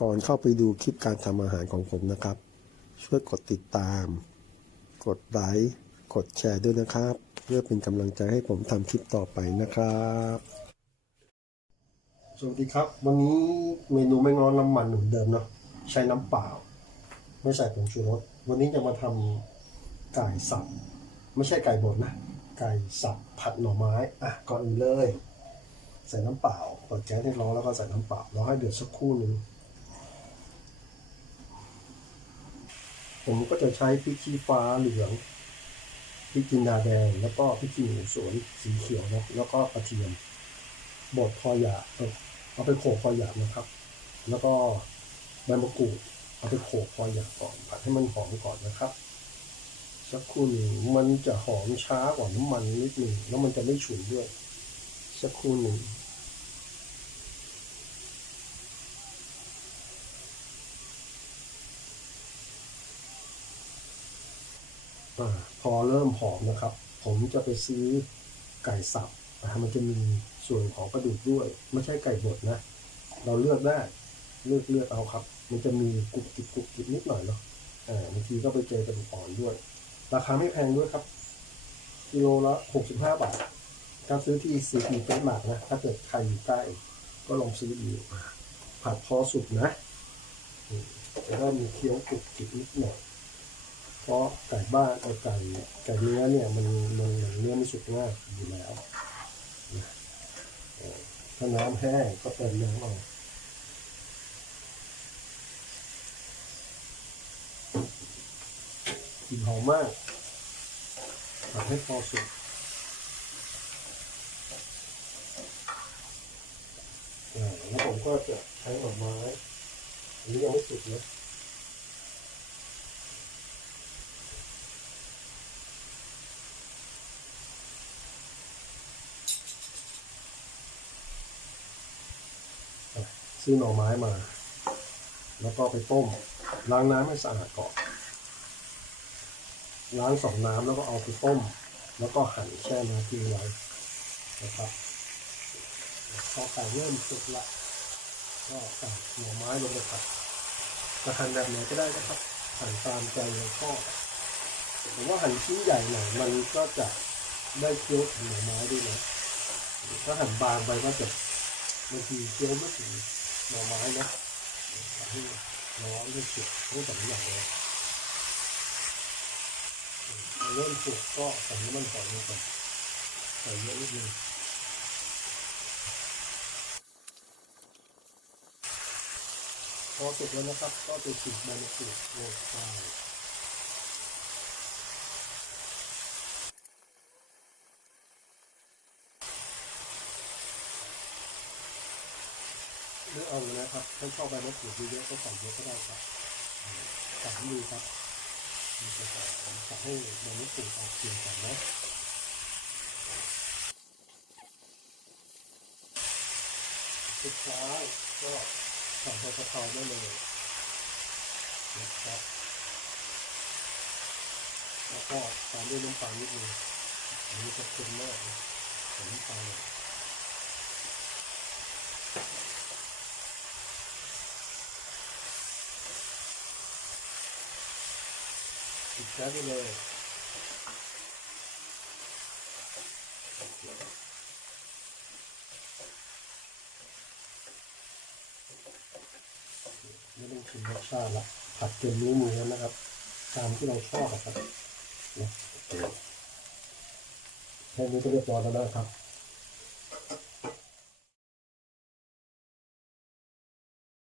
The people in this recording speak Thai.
ก่อนเข้าไปดูคลิปการทำอาหารของผมนะครับ ช่วยกดติดตาม กดไลค์กดแชร์ด้วยนะครับ เพื่อเป็นกำลังใจให้ผมทำคลิปต่อไปนะครับ สวัสดีครับ วันนี้เมนูไม่งอนน้ำมันเหมือนเดิมเนาะใช้น้ำเปล่า ไม่ใส่ผงชูรสวันนี้จะมาทำไก่สับไม่ใช่ไก่บดนะ ไก่สับผัดหน่อไม้อะก่อนอื่นเลย ใส่น้ำเปล่าเปิดแก๊สให้ร้อนแล้วก็ใส่น้ำเปล่าแล้วให้เดือดสักครู่หนึ่ง ผมก็จะใช้พริกชี้ฟ้าเหลืองพริกจินดาแดง แล้วก็พริกขี้หนูสวนสีเขียวนะแล้วก็กระเทียมบดพอหยาเอาไปโขลกพอหยานะครับ แล้วก็ใบมะกรูดเอาไปโขลกพอหยาก่อนผัดให้มันหอมก่อนนะครับสักครู่หนึ่งมันจะหอมช้ากว่าน้ำมันนิดหนึ่งแล้วมันจะไม่ฉุนด้วย สักครู่หนึ่ง อพอเริ่มหอมนะครับ ผมจะไปซื้อไก่สับมันจะมีส่วนของกระดูกด้วย ไม่ใช่ไก่บดนะ เราเลือกได้เลือกเลือกเอาครับ มันจะมีกรุบกริบกรุบกริบนิดหน่อยเนาะบางทีก็ไปเจอกระดูกอ่อนด้วย ราคาไม่แพงด้วยครับ กิโลละหกสิบห้าบาทถ้าซื้อที่ซีพีเฟสมาร์กนะ ถ้าเกิดใครอยู่ใกล้ก็ลองซื้อดูผัดพอสุกนะแล้วก็มีเคี้ยวกรุบกริบนิดหน่อย เพราะไก่บ้านไก่ไก่เนื้อเนี่ยมันมันเนื้อไม่สุกง่ายอยู่แล้วถ้าน้ำแห้งก็เติมน้ำเอากลิ่นหอมมากผัดให้พอสุกแล้วผมก็จะใช้หน่อไม้อันนี้ยังไม่สุกนะ ซื้อหน่อไม้มา แล้วก็ไปต้ม ล้างน้ำให้สะอาดก่อน ล้างสองน้ำแล้วก็เอาไปต้ม แล้วก็หั่นแช่น้ำทิ้งไว้นะครับพอไก่เริ่มสุกละก็ใส่หน่อไม้ลงไปผัดจะหั่นแบบไหนก็ได้นะครับ หั่นตามใจเราชอบผมว่าหั่นชิ้นใหญ่หน่อยมันก็จะได้เคี้ยวถึงหน่อไม้ด้วยนะถ้าหั่นบางไปก็จะบางทีเคี้ยวไม่ถึง น่อไม้นะให้ร้องได้สุกทั้งสองอย่างเลยเริ่มสุกก็ใส่น้ำมันหอยลงไปใส่เยอะนิดนึงพอสุกแล้วนะครับ ก็จะฉีกใบมะกรูดลงไป เลือกเอาเลยนะครับถ้าชอบใบมะกรูดเยอะๆก็ใส่เยอะก็ได้ครับใส่ให้ดูครับมันจะใส่ใส่ให้ใบมะกรูดออกกลิ่นก่อนนะสุดท้ายก็ใส่ใบกะเพราได้เลยนะครับแล้วก็ตามด้วยน้ำตานิดนึงอันนี้จะเค็มมากน้ำตาลหน่อย ปิดแก๊สไปเลยไม่ต้องชิมรสชาติละผัดจนรู้มือแล้วนะครับ ตามที่เราชอบครับนะแค่นี้ก็เรียบร้อยแล้วนะครับ